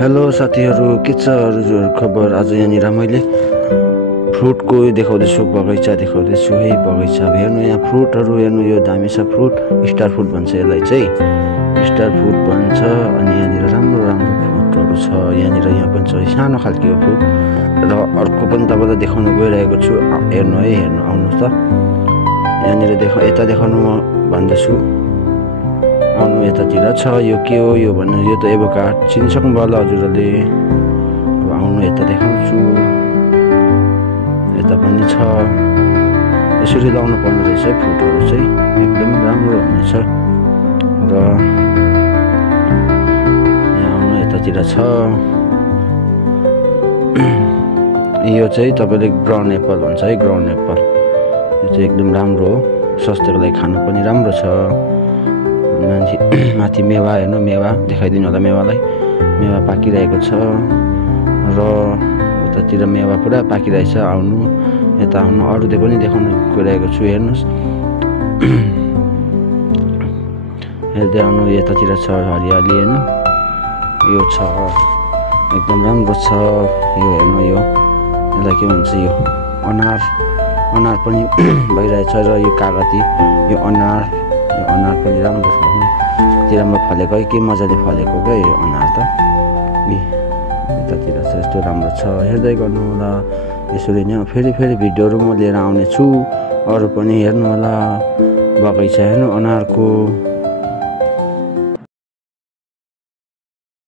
Hello साथीहरू, के छ हजुर खबर। आज यहाँनिर मैले फ्रुटको देखाउँदैछु, बगैँचा देखाउँदैछु है। बगैँचा हेर्नु, यहाँ फ्रुटहरू हेर्नु, यो दामी छ फ्रुट। स्टार फ्रुट भन्छ यसलाई चाहिँ, स्टार फ्रुट भन्छ। अनि यहाँनिर राम्रो राम्रो फ्रुटहरू छ। यहाँ पनि छ सानो खालको फ्रुट। र अर्को पनि तपाईँलाई देखाउन गइरहेको छु, हेर्नु है, हेर्नु आउनुहोस् त। यहाँनिर यता देखाउनु म भन्दैछु, आउनु यतातिर छ। यो के हो यो भन्नु, यो त एभोकाडो चिनिसक्नु भयो होला हजुरहरूले। अब आउनु यता देखाउँछु, यता पनि छ। यसरी लाउनु पर्ने रहेछ है फ्रुटहरू चाहिँ, एकदम राम्रो हुनेछ। र यहाँ आउनु यतातिर छ। यो चाहिँ तपाईँले ग्राउन्ड एप्पल भन्छ है, ग्राउन्ड एप्पल। यो चाहिँ एकदम राम्रो हो, स्वास्थ्यको लागि खानु पनि राम्रो छ। माथि मेवा हेर्नु, मेवा देखाइदिनु होला, मेवालाई मेवा पाकिरहेको छ। र उतातिर मेवा पुरा पाकिरहेछ। आउनु यता आउनु, अरूले पनि देखाउनु गइरहेको छु, हेर्नुहोस्। हेर्दै आउनु, यतातिर छ हरियाली होइन, यो छ एकदम राम्रो छ। यो हेर्नु, यो यसलाई के भन्छ, यो अनार पनि भइरहेछ। र यो कागती, यो अनार पनि राम्रो छ, कति राम्रो फलेको है, के मजाले फलेको क्या यो अनार त। यतातिर छ, यस्तो राम्रो छ, हेर्दै गर्नु होला। यसरी नै फेरि भिडियोहरू म लिएर आउनेछु, अरू पनि हेर्नु होला। बगैँचा हेर्नु अनारको।